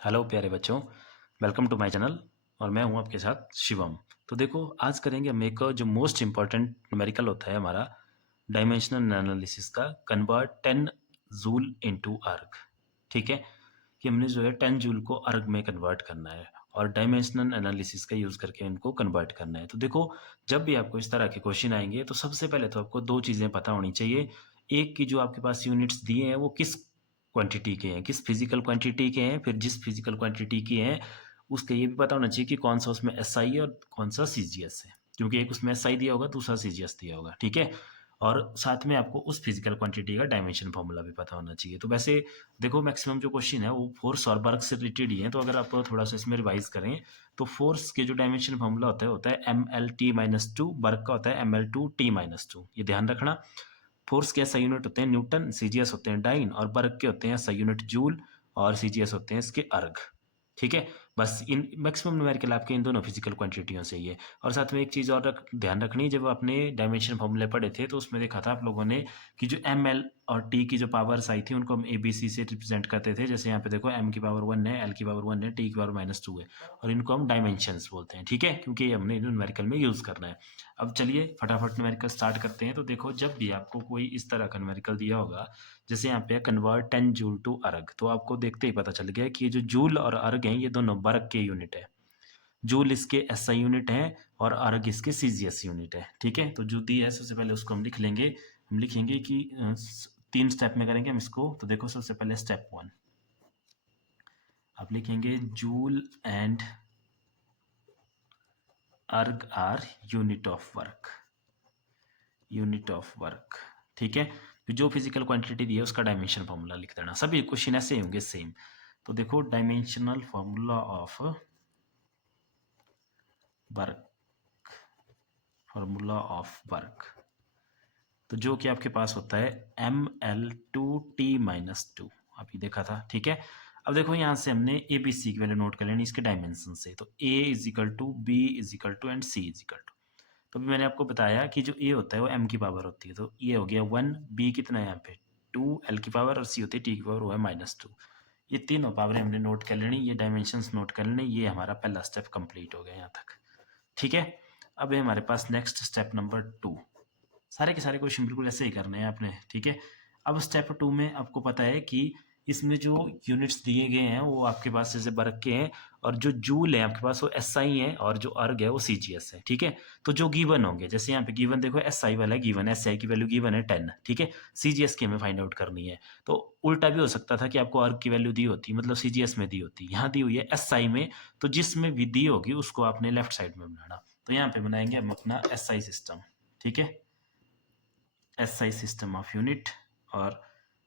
Hello प्यारे बच्चों, welcome to my channel. और मैं हूं आपके साथ शिवम। तो देखो, आज करेंगे हम एक जो मोस्ट इम्पॉर्टेंट न्यूमेरिकल होता है हमारा डायमेंशनल एनालिसिस का, कन्वर्ट 10 जूल इनटू अर्ग। ठीक है, कि हमने जो है 10 जूल को अर्ग में कन्वर्ट करना है और डायमेंशनल एनालिसिस का यूज़ करके इनको कन्वर्ट करना है। तो देखो, जब भी आपको इस तरह के क्वेश्चन आएंगे तो सबसे पहले तो आपको दो चीज़ें पता होनी चाहिए। एक की जो आपके पास यूनिट्स दिए हैं वो किस क्वांटिटी के हैं, किस फिजिकल क्वांटिटी के हैं, फिर जिस फिजिकल क्वांटिटी की हैं उसका ये भी पता होना चाहिए कि कौन सा उसमें एस आई है और कौन सा सी जी एस है, क्योंकि एक उसमें एस आई दिया होगा, दूसरा सी जी एस दिया होगा। ठीक है, और साथ में आपको उस फिजिकल क्वांटिटी का डायमेंशन फॉर्मूला भी पता होना चाहिए। तो वैसे देखो, मैक्सिमम जो क्वेश्चन है वो फोर्स और वर्क से रिलेटेड ही है, तो अगर आप थोड़ा सा इसमें रिवाइज करें तो फोर्स के जो डायमेंशन फॉर्मूला होता है M L T minus two, work का होता है M L two T minus two, ये ध्यान रखना। फोर्स के एसआई यूनिट होते हैं न्यूटन, सीजीएस होते हैं डाइन, और वर्क के होते हैं एसआई यूनिट जूल, और सीजीएस होते हैं इसके अर्ग। ठीक है, बस इन मैक्सिमम न्यूमेरिकल आपके इन दोनों फिजिकल क्वांटिटियों से ही है। और साथ में एक चीज़ और ध्यान रखनी, जब आपने डायमेंशन फॉर्मूले पढ़े थे तो उसमें देखा था आप लोगों ने कि जो एम एल और टी की जो पावर्स आई थी उनको हम ए बी सी से रिप्रेजेंट करते थे। जैसे यहाँ पे देखो, एम की पावर 1 है, एल की पावर 1 है, टी की पावर माइनस 2 है, और इनको हम डायमेंशंस बोलते हैं। ठीक है, क्योंकि ये हमने न्यूमेरिकल में यूज़ करना है। अब चलिए फटाफट न्यूमेरिकल स्टार्ट करते हैं। तो देखो, जब भी आपको कोई इस तरह का न्यूमेरिकल दिया होगा, जैसे यहाँ पे कन्वर्ट 10 जूल टू अर्ग, तो आपको देखते ही पता चल गया कि ये जो जूल और अर्ग हैं ये दोनों वर्ग के यूनिट है। जूल इसके एसआई यूनिट है और अर्ग इसके सीजीएस यूनिट है। ठीक है, तो जो दी है सबसे पहले उसको हम लिख लेंगे। हम लिखेंगे कि 3 स्टेप में करेंगे हम इसको। तो देखो, सबसे पहले स्टेप 1 आप लिखेंगे joule and erg are unit of work, unit of work. ठीक है, तो जो फिजिकल क्वांटिटी दी है उसका डायमेंशन फॉर्मूला लिख देना। सभी क्वेश्चन ऐसे ही होंगे सेम। तो देखो, dimensional formula of work, formula of work, तो जो कि आपके पास होता है M L two T minus two, अभी देखा था। ठीक है, अब देखो यहाँ से हमने ए बी सी की वैल्यू नोट कर लेनी इसके डायमेंशन से। तो A is equal to, B is equal to, and C is equal to. तो अभी मैंने आपको बताया कि जो ए होता है वो एम की पावर होती है, तो ये हो गया 1, बी कितना है यहाँ पे 2 एल की पावर, और सी होती है टी की पावर, वो है माइनस 2। ये तीनों पावर हमने नोट कर लेनी, ये डायमेंशंस नोट कर लेने। ये हमारा पहला स्टेप कंप्लीट हो गया यहाँ तक। ठीक है, अब है हमारे पास नेक्स्ट स्टेप नंबर 2। सारे के सारे क्वेश्चन बिल्कुल ऐसे ही करने हैं आपने। ठीक है, अब स्टेप 2 में आपको पता है कि इसमें जो यूनिट्स दिए गए हैं वो आपके पास जैसे वर्क के हैं, और जो जूल है आपके पास वो एस आई है, और जो अर्ग है वो सी जी एस है। ठीक है, तो जो गिवन होंगे, जैसे यहाँ पे गिवन देखो, एस आई वाला गिवन है, एस आई की वैल्यू गिवन है 10। ठीक है, सी जी एस की हमें फाइंड आउट करनी है। तो उल्टा भी हो सकता था कि आपको अर्ग की वैल्यू दी होती, मतलब सी जी एस में दी होती, यहाँ दी हुई है एस आई में, तो जिसमें भी दी होगी उसको आपने लेफ्ट साइड में बनाना। तो यहाँ पे बनाएंगे हम अपना एस आई सिस्टम। ठीक है, एसआई सिस्टम ऑफ यूनिट, और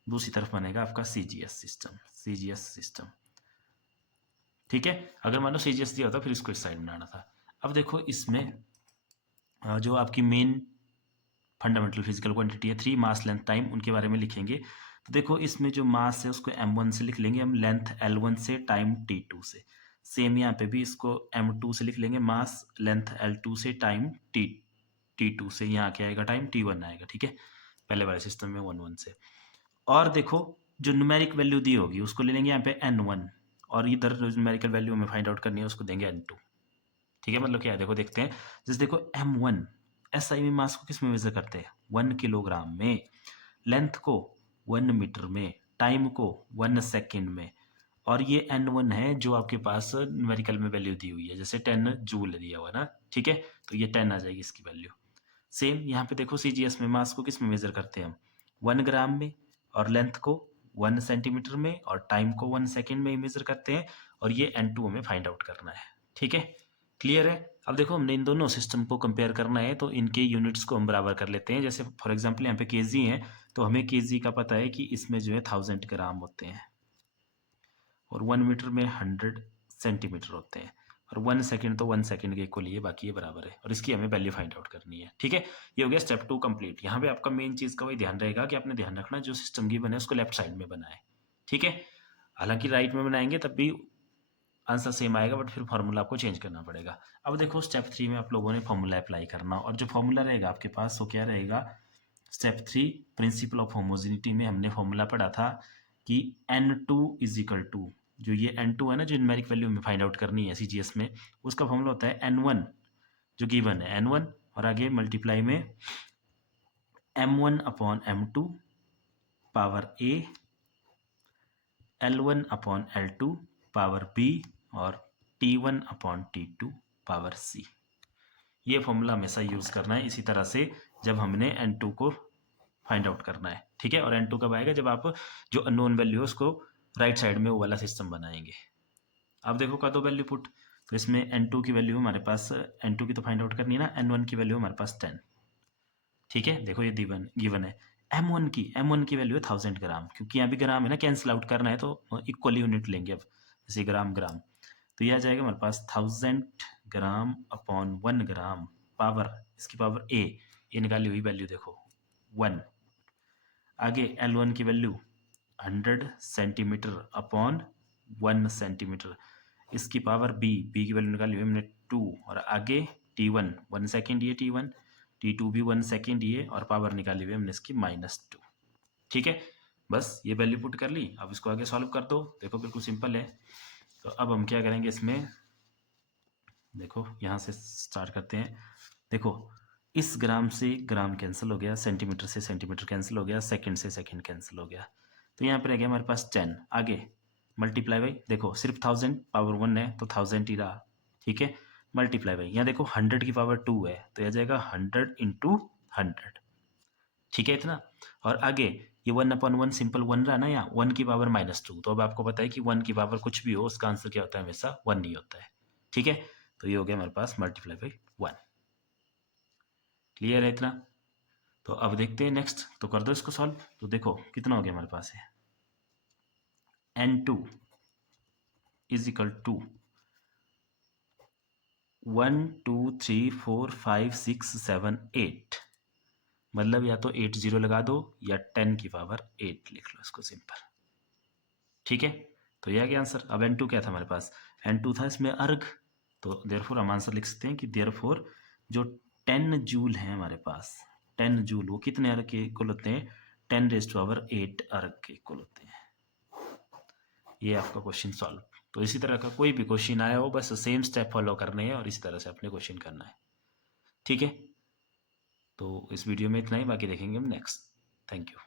दूसरी तरफ बनेगा आपका सीजीएस सिस्टम, सीजीएस सिस्टम। ठीक है, अगर मान लो सीजीएस दिया होता फिर इसको इस साइड बनाना था। अब देखो, इसमें जो आपकी मेन फंडामेंटल फिजिकल क्वांटिटी है 3, मास लेंथ टाइम, उनके बारे में लिखेंगे। तो देखो, इसमें जो मास है उसको m1 से लिख लेंगे हम, लेंथ l1 से, टाइम t2 से। सेम यहाँ पे भी इसको m2 से लिख लेंगे, मास लेंथ l2 से, टाइम t2 से। यहाँ क्या आएगा, टाइम t1 आएगा। ठीक है, पहले वाले सिस्टम में 1 1 से। और देखो, जो न्यूमेरिक वैल्यू दी होगी उसको ले लेंगे यहाँ पे n1, और इधर जो न्यूमेरिकल वैल्यू हमें फाइंड आउट करनी है उसको देंगे n2। ठीक है, मतलब क्या है, देखो देखते हैं। जैसे देखो, m1 एसआई में मास को किस में मेजर करते हैं, 1 किलोग्राम में, लेंथ को 1 मीटर में, टाइम को 1 सेकेंड में, और ये n1 है जो आपके पास न्यूमेरिकल में वैल्यू दी हुई है, जैसे 10 जूल दिया हुआ है ना। ठीक है, तो ये 10 आ जाएगी इसकी वैल्यू। सेम यहाँ पे देखो, सीजीएस में मास को किस में मेजर करते हैं हम, 1 ग्राम में, और लेंथ को 1 सेंटीमीटर में, और टाइम को 1 सेकेंड में ही मेजर करते हैं, और ये n2 हमें फाइंड आउट करना है। ठीक है, क्लियर है। अब देखो, हमने इन दोनों सिस्टम को कंपेयर करना है, तो इनके यूनिट्स को हम बराबर कर लेते हैं। जैसे फॉर एग्जांपल यहाँ पे केजी है, तो हमें केजी का पता है कि इसमें जो है 1000 ग्राम होते हैं, और 1 मीटर में 100 सेंटीमीटर होते हैं, और 1 सेकंड तो 1 सेकंड के इक्वल ही है, बाकी ये बराबर है, और इसकी हमें वैल्यू फाइंड आउट करनी है। ठीक है, ये हो गया स्टेप 2 कंप्लीट। यहाँ पे आपका मेन चीज़ का वही ध्यान रहेगा कि आपने ध्यान रखना जो सिस्टम गिवन है उसको लेफ्ट साइड में बनाए। ठीक है, हालांकि राइट में बनाएंगे तब भी आंसर सेम आएगा, बट फिर फॉर्मूला आपको चेंज करना पड़ेगा। अब देखो, स्टेप 3 में आप लोगों ने फॉर्मूला अप्लाई करना, और जो फॉर्मूला रहेगा आपके पास वो क्या रहेगा, स्टेप 3 प्रिंसिपल ऑफ होमोजेनिटी में हमने फॉर्मूला पढ़ा था कि N2 इज इक्वल टू जो ये N2 है ना, जो न्यूमेरिक वैल्यू में फाइंड आउट करनी है CGS में, उसका फॉर्मूला होता है N1 जो गिवन है N1, और आगे मल्टीप्लाई में M1 upon M2 power A, L1 upon L2 power B और T1 upon T2 power C। ये फॉर्मूला हमेशा यूज़ करना है इसी तरह से जब हमने N2 को फाइंड आउट करना है, ठीक है। और N2 कब आएगा, जब आप जो अननोन वैल्यू है उसको राइट साइड में वो वाला सिस्टम बनाएंगे। अब देखो कर दो वैल्यू पुट, तो इसमें N2 की वैल्यू हमारे पास, N2 की तो फाइंड आउट करनी है ना, N1 की वैल्यू हमारे पास 10, ठीक है। देखो ये गिवन है। M1 की वैल्यू है 1000 ग्राम, क्योंकि यहाँ भी ग्राम है ना, कैंसिल आउट करना है तो इक्वल यूनिट लेंगे अब, जैसे ग्राम ग्राम, तो यह आ जाएगा हमारे पास 1000 ग्राम अपॉन 1 ग्राम पावर, इसकी पावर A, ये निकाली हुई वैल्यू देखो 1। आगे L1 की वैल्यू 100 सेंटीमीटर अपॉन 1 सेंटीमीटर, इसकी पावर B की वैल्यू निकाली हुई हमने 2, और आगे T1 1 सेकेंड ये T1, T2 भी 1 सेकेंड ये, और पावर निकाली हुई हमने इसकी -2, ठीक है। बस ये वैल्यू पुट कर ली, अब इसको आगे सॉल्व कर दो। देखो बिल्कुल सिंपल है। तो अब हम क्या करेंगे इसमें, देखो यहाँ से स्टार्ट करते हैं। देखो इस ग्राम से ग्राम कैंसिल हो गया, सेंटीमीटर से सेंटीमीटर कैंसिल हो गया, सेकंड से सेकंड कैंसिल हो गया, तो यहाँ पर रह गया हमारे पास 10। आगे मल्टीप्लाई बाई, देखो सिर्फ 1000 पावर 1 है तो 1000 ही रहा, ठीक है। मल्टीप्लाई बाई, यहाँ देखो 100 की पावर 2 है तो यह जाएगा 100 इंटू 100, ठीक है इतना। और आगे ये 1/1 सिंपल 1 रहा ना, यहाँ 1 की पावर -2, तो अब आपको पता है कि 1 की पावर कुछ भी हो उसका आंसर क्या होता है, हमेशा 1 नहीं होता है, ठीक है। तो ये हो गया हमारे पास मल्टीप्लाई बाई 1। क्लियर है इतना। तो अब देखते हैं नेक्स्ट, तो कर दो इसको सॉल्व। तो देखो कितना हो गया हमारे पास है, N2 इज इक्वल टू 1 2 3 4 5 6 7 8, मतलब या तो 8 0 लगा दो या 10 की पावर 8 लिख लो इसको सिंपल, ठीक है। तो यह क्या आंसर, अब N2 क्या था हमारे पास, N2 था इसमें अर्ग, तो देयरफॉर हम आंसर लिख सकते हैं कि देयरफॉर जो 10 जूल है हमारे पास, 10 जूल वो कितने अर्ग के इक्वल होते हैं, 10⁸ अर्ग के इक्वल होते हैं। ये आपका क्वेश्चन सॉल्व। तो इसी तरह का कोई भी क्वेश्चन आया हो बस सेम स्टेप फॉलो करने हैं और इसी तरह से अपने क्वेश्चन करना है, ठीक है। तो इस वीडियो में इतना ही, बाकी देखेंगे हम नेक्स्ट। Thank you.